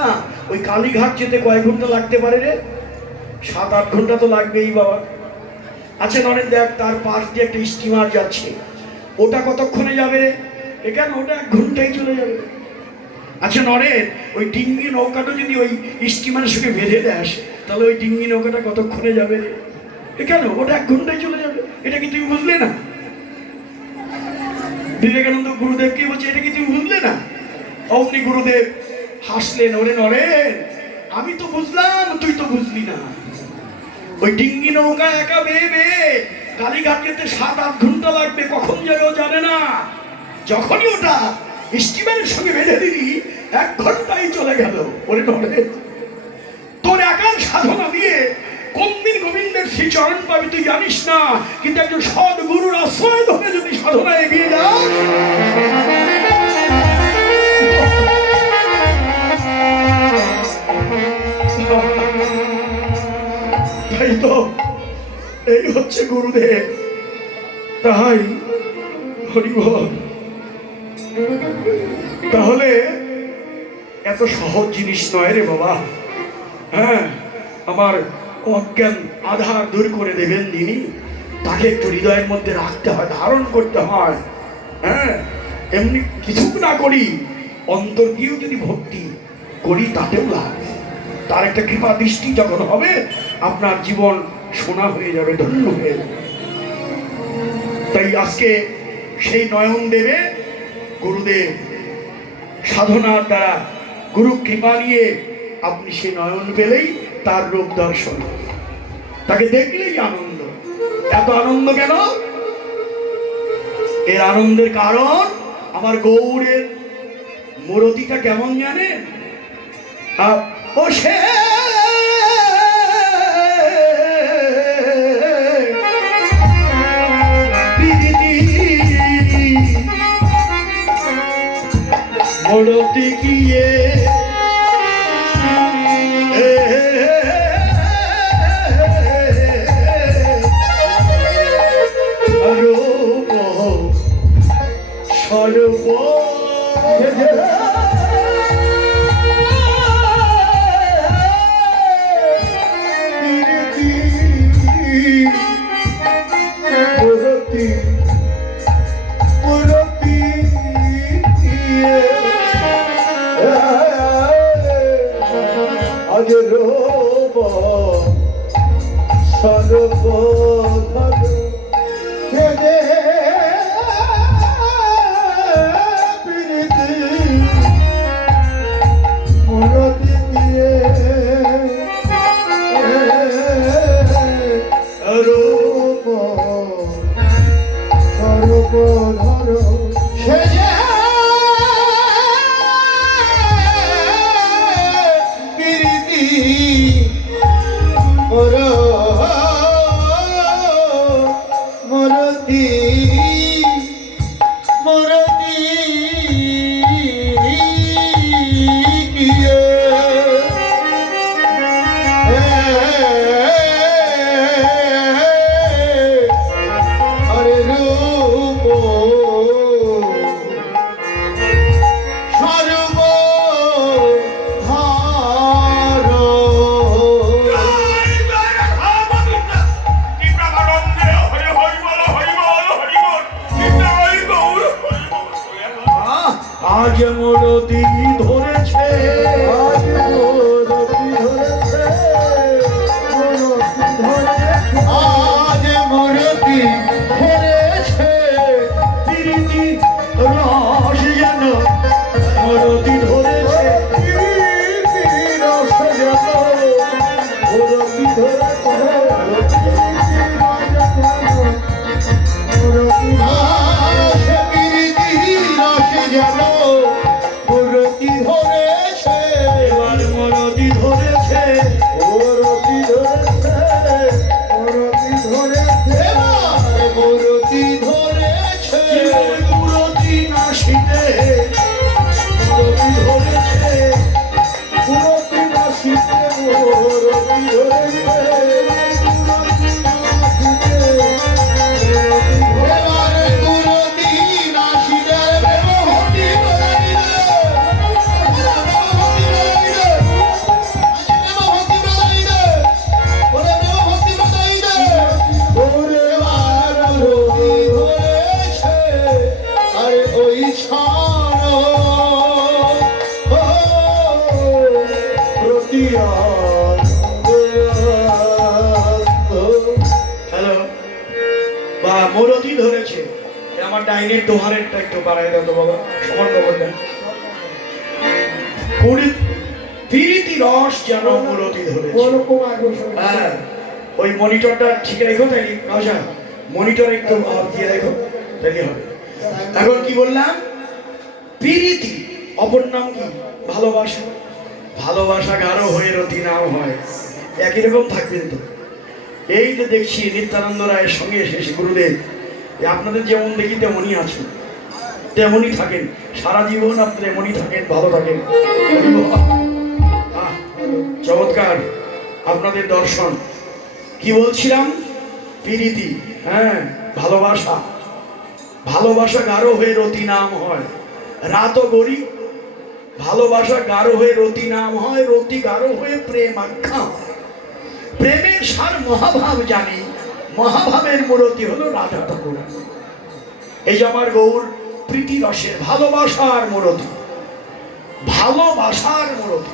ওই কালীঘাট যেতে কয় ঘন্টা লাগতে পারে রে? 7-8 ঘন্টা তো লাগবেই বাবা। আচ্ছা নরেন দেখ, তার পাশ দিয়ে একটা স্টিমার যাচ্ছে, ওটা কতক্ষণে যাবে রে? এখানে ওটা 1 ঘন্টায় চলে যাবে। আচ্ছা নরেন, ওই ডিঙ্গি নৌকাটা যদি ওই স্টিমারের সঙ্গে বেঁধে দেয়, তাহলে ওই ডিঙ্গি নৌকাটা কতক্ষণে যাবে রে? এখানে ওটা 1 ঘন্টায় চলে যাবে। এটা কি তুমি বুঝলে না? বিবেকানন্দ গুরুদেবকে বলছে, এটা কি তুমি বুঝলে না? অমনি গুরুদেব হাসলেন, ওরে নরেন, আমি তো বুঝলাম, তুই তো বুঝলি না। ওই ডিঙ্গি নৌকা একা বেয়ে বেয়ে কালীঘাট যেতে 7-8 ঘন্টা লাগবে, কখন যাবে ও জানে না। যখনই ওটা স্টিমারের সঙ্গে বেঁধে দিলি, 1 ঘন্টায় চলে গেল। ওরে নরেন, তোর একার সাধনা দিয়ে কোনদিন গোবিন্দের শ্রী চরণ পাবি তুই জানিস না, কিন্তু একজন সৎ গুরুর আশ্রয় ধরে যদি সাধনা এগিয়ে যাস, তাই তো এই হচ্ছে গুরুদেব। তাই হরিবল। তাহলে এত সহজ জিনিস নয় রে বাবা। হ্যাঁ, আমার অজ্ঞান আধার দূর করে দেবেন যিনি, তাকে একটু হৃদয়ের মধ্যে রাখতে হয়, ধারণ করতে হয়। হ্যাঁ, এমনি কিছু না করি, অন্তর দিয়েও যদি ভক্তি করি তাতেও লাভ। তার একটা কৃপা দৃষ্টি যখন হবে, আপনার জীবন সোনা হয়ে যাবে, ধন্য হয়ে যাবে। তাই আজকে সেই নয়ন দেবে গুরুদেব সাধনার দ্বারা, গুরু কৃপা নিয়ে আপনি সেই নয়ন পেলেই তার রূপ দর্শন, তাকে দেখলেই আনন্দ। এত আনন্দ কেন? এর আনন্দের কারণ আমার গৌরের মূরতিটা কেমন জানেন? ও সে মূরতি গিয়ে সর্ব আজ মূরতি ধরেছে, আজ মূরতি ধরেছে, আজ মূরতি ধরেছে, প্রীতি রস যেন মূরতি ধরেছে, প্রীতি রস যেন মূরতি ধরেছে, মূরতি যেন মূরতি ধরেছে, এবার মূরতি ধরেছে, মূরতি ধরেছে, মূরতি ধরেছে, এবার মূরতি ধরেছে, মূরতি নাসিতে, মূরতি ধরেছে, মূরতি নাসিতে, মূরতি ধরেছে, মূরতি নাসিতে, এবার মূরতি নাসিতে মূরতি ধরেছে। আমার ডাইনের দোহারেরটা একটু বাড়াই দাও তো বাবা, সমর্থ করবেন। প্রীতি রস যেন মূরতি ধরেছে। হ্যাঁ, ওই মনিটরটা ঠিক রেখো, তাই রাজা মনিটর একটু দিয়ে রেখো, তাই হবে। এখন কি বললাম? প্রীতি, অপর নাম কি? ভালোবাসা। ভালোবাসা গাঢ় হয়ে রতি নাম হয়, একই রকম থাকবেন তো। এই যে দেখছি নিত্যানন্দ রায়ের সঙ্গে শেষ গুরুদেব, আপনাদের যেমন দেখি তেমনই আছেন, তেমনই থাকেন, সারা জীবন আপনারা এমনই থাকেন, ভালো থাকেন। চমৎকার আপনাদের দর্শন। কি বলছিলাম? প্রীতি, হ্যাঁ, ভালোবাসা। ভালোবাসা গাঢ় হয়ে রতি নাম হয়, রাতও গড়ি। ভালোবাসা গাঢ় হয়ে রতি নাম হয়, রতি গাঢ় হয়ে প্রেম আখ্যা হয়। প্রেমের সার মহাভাব জানি, মহাভাবের মূরতি হলো রাধা ঠাকুর। এই যে আমার গৌর প্রীতি রসের ভালোবাসার মূরতি, ভালোবাসার মূরতি।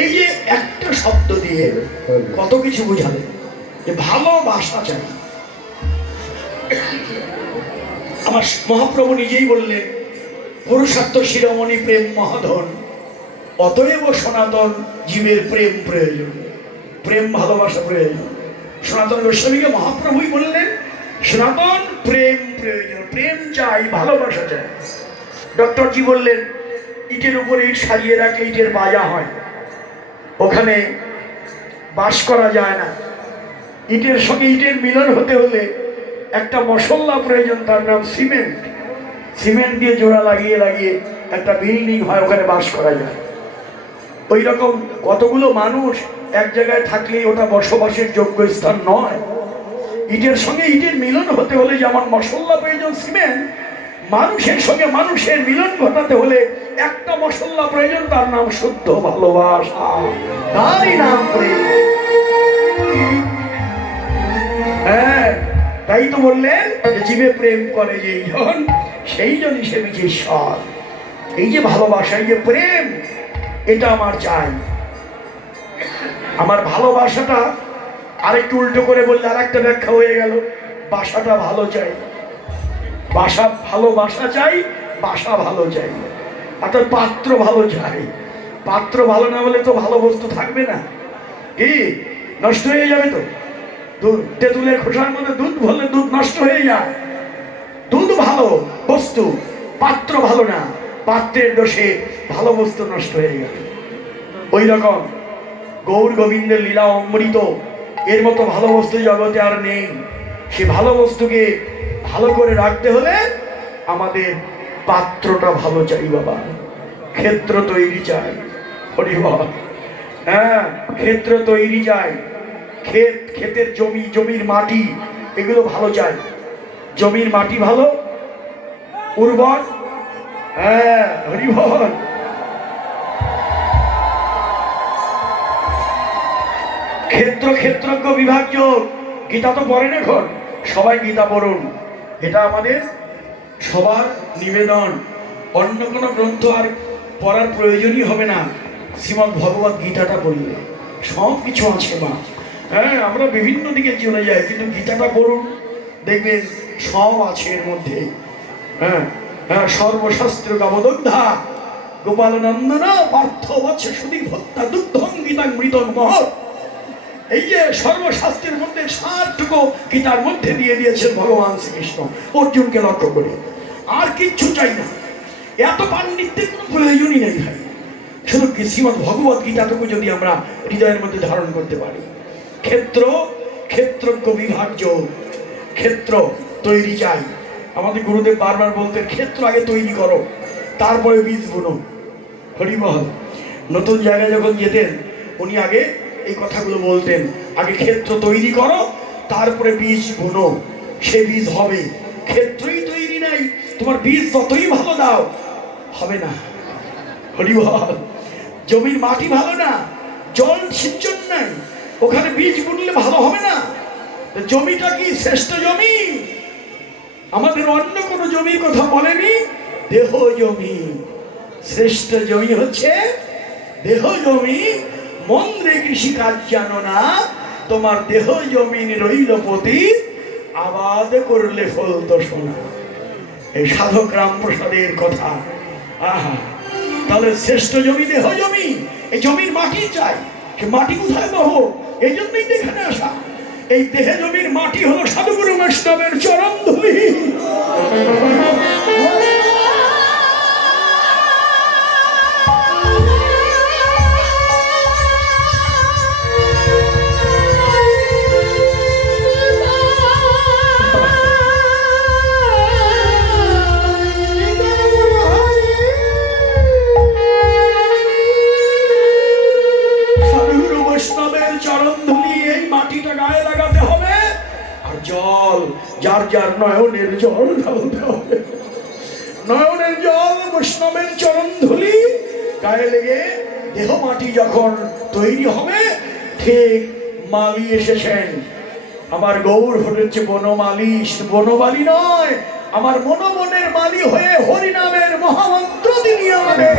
এই যে একটা শব্দ দিয়ে কত কিছু বোঝালে, যে ভালোবাসা চাই। আমার মহাপ্রভু নিজেই বললেন, পুরুষার্থ শিরোমণি প্রেম মহাধন, অতএব সনাতন জীবের প্রেম প্রয়োজন, প্রেম ভালোবাসা প্রয়োজন। সনাতন গোস্বামীকে মহাপ্রভুই বললেন সনাতন প্রেম প্রয়োজন, প্রেম চাই, ভালোবাসা চাই। ডক্টরজি বললেন ইটের উপরে ইট সাজিয়ে রাখলে ইটের বাজা হয়, ওখানে বাস করা যায় না। ইটের সঙ্গে ইটের মিলন হতে হলে একটা মশলা প্রয়োজন, তার নাম সিমেন্ট। সিমেন্ট দিয়ে জোড়া লাগিয়ে লাগিয়ে একটা বিল্ডিং হয়, ওখানে বাস করা যায়। ওই রকম কতগুলো মানুষ এক জায়গায় থাকলেই ওটা বসবাসের যোগ্য স্থান নয়। ইটের সঙ্গে ইটের মিলন হতে হলে যেমন মশলা প্রয়োজন সিমেন্ট, মানুষের সঙ্গে মানুষের মিলন ঘটাতে হলে একটা মশলা প্রয়োজন, তার নাম শুদ্ধ ভালোবাসা, তারই নাম প্রেম। হ্যাঁ, তাই তো বললেন জীবে প্রেম করে যেই জন সেই জনই সে ঈশ্বর। এই যে ভালোবাসা, এই যে প্রেম, এটা আমার চাই। আমার ভালোবাসাটা আরেকটু উল্টো করে বললে আর একটা ব্যাখ্যা হয়ে গেল, বাসাটা ভালো চাই, বাসা ভালোবাসা চাই, বাসা ভালো চাই, অর্থাৎ পাত্র ভালো চাই। পাত্র ভালো না হলে তো ভালো বস্তু থাকবে না, কি নষ্ট হয়ে যাবে তো। দুধ তেঁতুলের খোসার মধ্যে দুধ ভরলে দুধ নষ্ট হয়ে যায়। দুধ ভালো বস্তু, পাত্র ভালো না, পাত্রের দোষে ভালো বস্তু নষ্ট হয়ে গেল। ওই রকম গৌর গোবিন্দের লীলা অমৃত, এর মতো ভালো বস্তু জগতে আর নেই। সে ভালো বস্তুকে ভালো করে রাখতে হলে আমাদের পাত্রটা ভালো চাই বাবা, ক্ষেত্র তৈরি চাই। হরিবল। হ্যাঁ, ক্ষেত্র তৈরি চাই, ক্ষেতের জমি, জমির মাটি, এগুলো ভালো চাই। জমির মাটি ভালো, উর্বর। হ্যাঁ, হরিবল। ক্ষেত্র ক্ষেত্রজ্ঞ বিভাজ্য, গীতা তো পড়েন এখন, সবাই গীতা পড়ুন, এটা আমাদের সবার নিবেদন। অন্য কোনো গ্রন্থ আর পড়ার প্রয়োজনই হবে না, শ্রীমদ্ ভগবত গীতাটা পড়লে সব কিছু আছে মা। হ্যাঁ, আমরা বিভিন্ন দিকে চলে যাই, কিন্তু গীতাটা পড়ুন, দেখবেন সব আছে এর মধ্যে। হ্যাঁ হ্যাঁ, সর্বশাস্ত্র গাবদগ্ধা গোপালনন্দন পার্থ বৎস সুদী ভক্তা দুগ্ধং গীতাং মৃতং মহৎ। এই যে সর্বশাস্ত্রের মধ্যে সারটুকু গীতার মধ্যে দিয়ে দিয়েছেন ভগবান শ্রীকৃষ্ণ অর্জুনকে লক্ষ্য করে। আর কিচ্ছু চাই না, এত পাণ্ডিত্যের কোনো প্রয়োজনই নেই ভাই। শুধু শ্রীমদ্ ভগবত গীতাটুকু যদি আমরা হৃদয়ের মধ্যে ধারণ করতে পারি। ক্ষেত্র ক্ষেত্রজ্ঞ বিভাজ্য, ক্ষেত্র তৈরি চাই। আমাদের গুরুদেব বারবার বলতেন ক্ষেত্র আগে তৈরি করো, তারপরে বীজ বুনো। হরিবল। নতুন জায়গায় যখন যেতেন উনি আগে এই কথাগুলো বলতেন, আগে ক্ষেত্র তৈরি করো, তারপরে বীজ বুনো, সে বীজ হবে। ক্ষেত্রই তৈরি নাই, তোমার বীজ যতই ভালো দাও হবে না। হরিবল। জমির মাটি ভালো না, জল সিঞ্চন নাই, ওখানে বীজ বুনলে ভালো হবে না। জমিটা কি শ্রেষ্ঠ জমি? আমাদের অন্য কোনো জমির কথা বলেনি, দেহ জমি। শ্রেষ্ঠ জমি হচ্ছে দেহ জমি। মন্দ্রে কৃষি কাজ জানো না, তোমার দেহ জমিন রইল পতি, আবাদ করলে ফল তো শোনা। এই সাধক রামপ্রসাদের কথা। আহা, তাহলে শ্রেষ্ঠ জমি দেহ জমি, এই জমির মাটি চাই। সে মাটি কোথায় পাবো? এই জন্যই তো এখানে আসা। এই দেহে জমির মাটি হলো সাধুগুরু বৈষ্ণবের চরণ ধুলি। জল, যার যার নয়নের জল ঢালতে হবে। নয়নের জল বৈষ্ণবের চরণ ধুলি গায়ে লেগে দেহ মাটি যখন তৈরি হবে, ঠিক মালি এসেছেন। আমার গৌর হচ্ছে বনমালী, বনমালী নয়, আমার মনোমনের মালি হয়ে হরিনামের মহামন্ত্র তিনি আমাদের।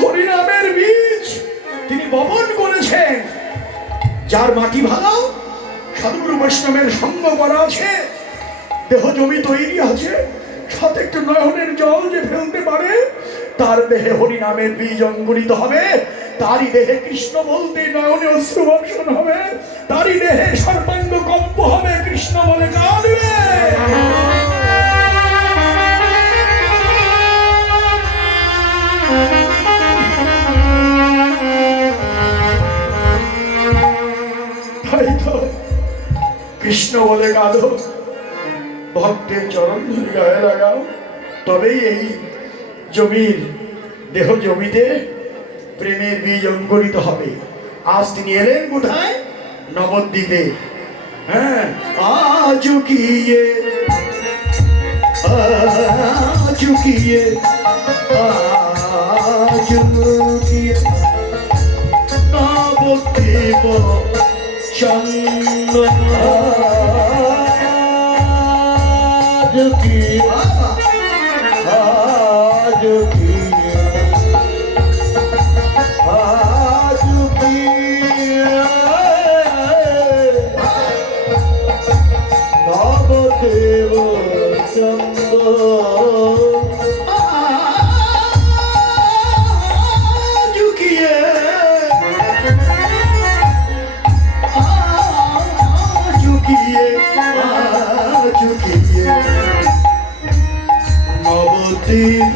হরিনামের বীজ তিনি বপন করেছেন। যার মাটি ভালো, সাধুগুরু বৈষ্ণবের সঙ্গ করা আছে, দেহ জমি তৈরি আছে, সাথে একটু নয়নের জল যে ফেলতে পারে, তার দেহে হরিনামের বীজ অঙ্কুরিত হবে। তারই দেহে কৃষ্ণ বলতে নয়নে অশ্রু বর্ষণ হবে, তারই দেহে সর্বাঙ্গ কম্প হবে, কৃষ্ণ বলে কাঁদবে। তাই তো কৃষ্ণ বলে কাঁদো, ভক্তের চরণ ধরে গায়ে লাগাও, তবেই এই জমির দেহ জমিতে প্রেমের বীজ অঙ্কুরিত হবে। আজ তিনি এলেন কোথায়? নবদ্বীপে। হ্যাঁ, আজুকিয়ে আজুকিয়ে আজুকিয়ে নবদ্বীপ চন্দন আজুকিয়ে আজুকিয়ে আজুকিয়ে নবদ্বীপ চন্দন আজুকিয়ে আজুকিয়ে আজুকিয়ে নবদ্বীপ